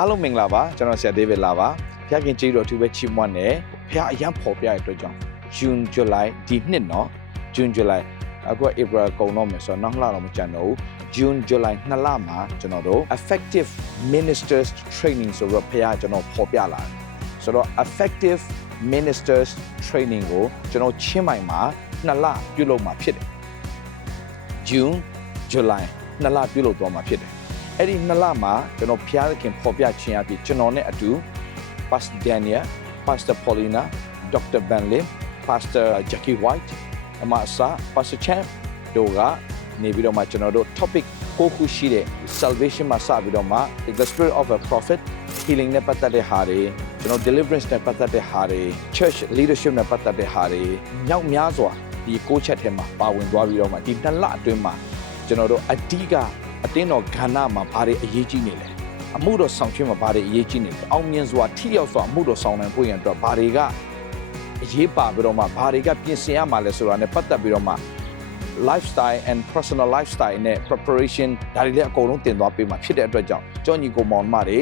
အားလုံးမင်္ဂလာပါကျွန်တော်ဆရာဒေးဗစ်လာပါဖခင်ကြီးတော်သူပဲချီးမွမ်းတယ်ဖခင်အရန်ဖော်ပြရတဲ့အတွက်ကြောင့် June July ဒီနှစ်เนาะ June July အခုက April ကုန်တော့မယ်ဆိုတော့နောက်လတော့မကြံတော့ဘူး June July နှစ်လမှာကျွန်တော်တို့ effective ministers training ဆိုတော့ဖခင်ကျွန်တော်ဖော်ပြလာတယ်ဆိုတော့ effective ministers training ကိုကျွန်တော်ချင်းမိုင်မှာနှစ်လပြုလုပ်မှာဖြစ်တယ် June July နှစ်လပြုလုပ်သွားမှာဖြစ်တယ် အဲ့ဒီနှစ်လမှာကျွန်တော်ဖျားသခင်ဖော်ပြခြင်းအဖြစ်ကျွန်တော်နဲ့အတူ Pastor Daniel Pastor Paulina Dr. Benlin Pastor Jackie White အမအစာ Pastor Champ တို့ကနေပြီးတော့မှကျွန်တော်တို့ topic ကိုခုရှိတဲ့ salvation မှာစပြီးတော့မှ the spirit of a prophet healing နဲ့ပတ်သက်တဲ့ဟာတွေကျွန်တော် deliverance နဲ့ပတ်သက်တဲ့ဟာတွေ church leadership နဲ့ပတ်သက်တဲ့ဟာတွေမြောက်များစွာဒီကိုချက်ထဲမှာပါဝင်သွားပြီးတော့မှဒီနှစ်လအတွင်းမှာကျွန်တော်တို့အဓိက အတင်းတော်ခန္ဓာမှာဘာတွေအရေးကြီးနေလဲအမှုတော်ဆောင်ခြင်းမှာဘာတွေအရေးကြီးနေလဲအောင်မြင်စွာထိရောက်စွာအမှုတော်ဆောင်နိုင်ဖို့ရန်အတွက်ဘာတွေကအရေးပါပြီးတော့မှဘာတွေကပြင်ဆင်ရမှာလဲဆိုတာနဲ့ပတ်သက်ပြီးတော့မှ lifestyle and personal lifestyle နဲ့ preparation ဒါတွေလည်းအကုန်လုံးတင်သွားပေးမှာဖြစ်တဲ့အတွက်ကြောင့်ကြောညီကိုမောင်မတွေ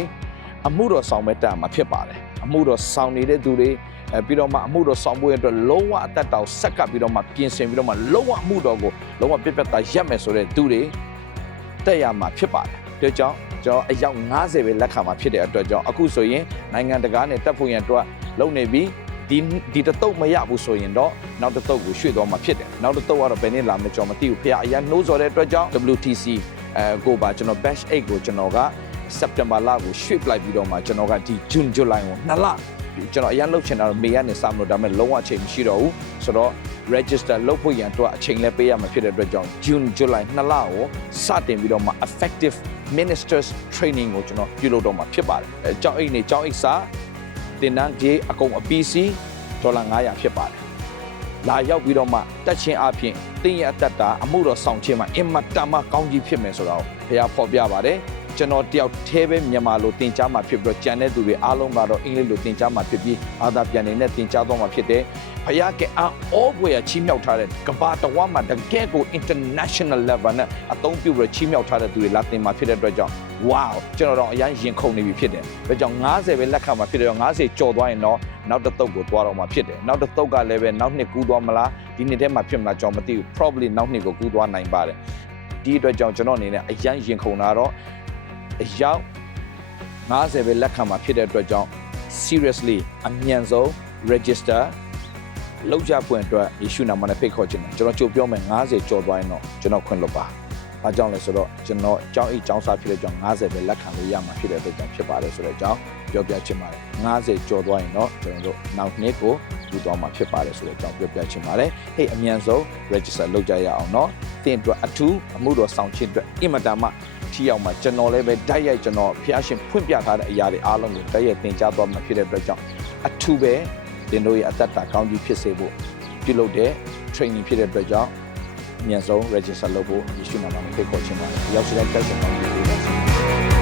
အမှုတော်ဆောင်မဲ့တာမှာဖြစ်ပါတယ်အမှုတော်ဆောင်နေတဲ့သူတွေအဲပြီးတော့မှအမှုတော်ဆောင်ဖို့အတွက်လုံးဝအသက်တောင်ဆက်ကပ်ပြီးတော့မှပြင်ဆင်ပြီးတော့မှလုံးဝအမှုတော်ကိုလုံးဝပြတ်ပြတ်သားရက်မယ်ဆိုတဲ့သူတွေ တက်ရမှာဖြစ်ပါတယ်ဒါကြောင့်ကျွန်တော်အယောက်90ပဲလက်ခံမှာဖြစ်တဲ့အတွက်ကြောင့်အခုဆိုရင်နိုင်ငံတကာနဲ့တက်ဖို့ရန်အတွက်လုပ်နေပြီးဒီဒီတစ်တုပ်မရဘူးဆိုရင်တော့နောက်တစ်တုပ်ကိုရွှေ့သွားမှာဖြစ်တယ်နောက်တစ်တုပ်ကတော့ဘယ်နေ့လာမလဲကျွန်တော်မသိဘူးဖေအရန်နှိုးစော်တဲ့အတွက်ကြောင့် WTC အဲကိုပါကျွန်တော် batch 8ကိုကျွန်တော်က September လကိုရွှေ့ပလိုက်ပြီးတော့မှကျွန်တော်ကဒီ June July ကိုနှစ်လ ကျွန်တော်အရန်လုပ်ချင်တာတော့မေကနေစမလို့ဒါပေမဲ့လုံးဝအချိန်မရှိတော့ဘူးဆိုတော့ register လုပ်ဖို့ရန်အတွက်အချိန်လည်းပေးရမှာဖြစ်တဲ့အတွက်ကြောင့် June July နှစ်လကိုစတင်ပြီးတော့မှ effective ministers training ကိုကျွန်တော်ပြုလုပ်တော့မှာဖြစ်ပါတယ်အဲကြောင်းအိတ်နေကြောင်းအိတ်စာတင်တန်းကြီးအကုန်အပီးစီဒေါ်လာ900ဖြစ်ပါတယ်လာရောက်ပြီးတော့မှတက်ချင်းအပြင်တင်းရဲ့အသက်တာအမှုတော်ဆောင်ခြင်းမှာအင်မတန်မှကောင်းကြီးဖြစ်မယ်ဆိုတော့ဘုရားဖော်ပြပါတယ် ကျွန်တော်တယောက်တည်းပဲမြန်မာလိုသင်ကြားမှာဖြစ်ပြီးတော့ကြံတဲ့သူတွေအားလုံးကတော့အင်္ဂလိပ်လိုသင်ကြားမှာဖြစ်ပြီးဘာသာပြန်နေတဲ့သင်ကြားသွားမှာဖြစ်တယ်။ဘုရားကအံ့ဩဖွယ်ချီးမြှောက်ထားတဲ့ကမ္ဘာတစ်ဝန်းမှာတကယ်ကို international level နဲ့အသုံးပြုပြီးချီးမြှောက်ထားတဲ့သူတွေလာသင်မှာဖြစ်တဲ့အတွက်ကြောင့် wow ကျွန်တော်တော့အရင်ရင်ခုန်နေပြီဖြစ်တယ်။ဒါကြောင့်90ပဲလက်ခံမှာဖြစ်တယ်တော့90ကျော်သွားရင်တော့နောက်တစ်သုတ်ကိုသွားတော့မှာဖြစ်တယ်။နောက်တစ်သုတ်ကလည်းပဲနောက်နှစ်ကူးသွားမလားဒီနှစ်ထဲမှာဖြစ်မလားကျွန်တော်မသိဘူး probably နောက်နှစ်ကိုကူးသွားနိုင်ပါတယ်။ဒီအတွက်ကြောင့်ကျွန်တော်အနေနဲ့အရင်ရင်ခုန်တာတော့ အရောက်90ပဲလက်ခံမှာဖြစ်တဲ့အတွက်ကြောင့် seriously အမြန်ဆုံး register လောက်ကြပွင့်အတွက်ယေရှုနာမနဲ့ဖိတ်ခေါ်ခြင်းတယ်ကျွန်တော်ကြိုပြောမယ်90ကျော်သွားရင်တော့ကျွန်တော်ခွင့်လွတ်ပါ။အားကြောင့်လဲဆိုတော့ကျွန်တော်ကြောင်းအိတ်ကြောင်းစားဖြစ်တဲ့ကြောင့်90ပဲလက်ခံလို့ရမှာဖြစ်တဲ့အတွက်ကြောင့်ဖြစ်ပါတယ်ဆိုတော့ကြောင်းပြောပြချင်ပါတယ်90ကျော်သွားရင်တော့ကျွန်တော်တို့နောက်နှစ်ကိုယူသွားမှာဖြစ်ပါတယ်ဆိုတော့ကြောင်းပြောပြချင်ပါတယ်။ဟေ့အမြန်ဆုံး register လုပ်ကြရအောင်နော်။သင်အတွက်အထူးအမှုတော်ဆောင်ခြင်းအတွက်အင်မတန်မှ ထိရောက်မှာကျွန်တော်လည်းပဲဓာတ်ရိုက်ကျွန်တော်ဖျားရှင်ဖွင့်ပြထားတဲ့အရာတွေအားလုံးကိုဓာတ်ရိုက်သင်ကြားသွားမှာဖြစ်တဲ့အတွက်ကြောင့်အထူးပဲသင်တို့ရဲ့အသက်တာကောင်းကြီးဖြစ်စေဖို့ပြုလုပ်တဲ့ training ဖြစ်တဲ့အတွက်ကြောင့်အမြန်ဆုံး register လုပ်ဖို့ယေရှုနာမနဲ့ဖိတ်ခေါ်ချင်ပါတယ်။ရောက်ရှိတဲ့တက်ရှင်ကောင်းကြီးတွေ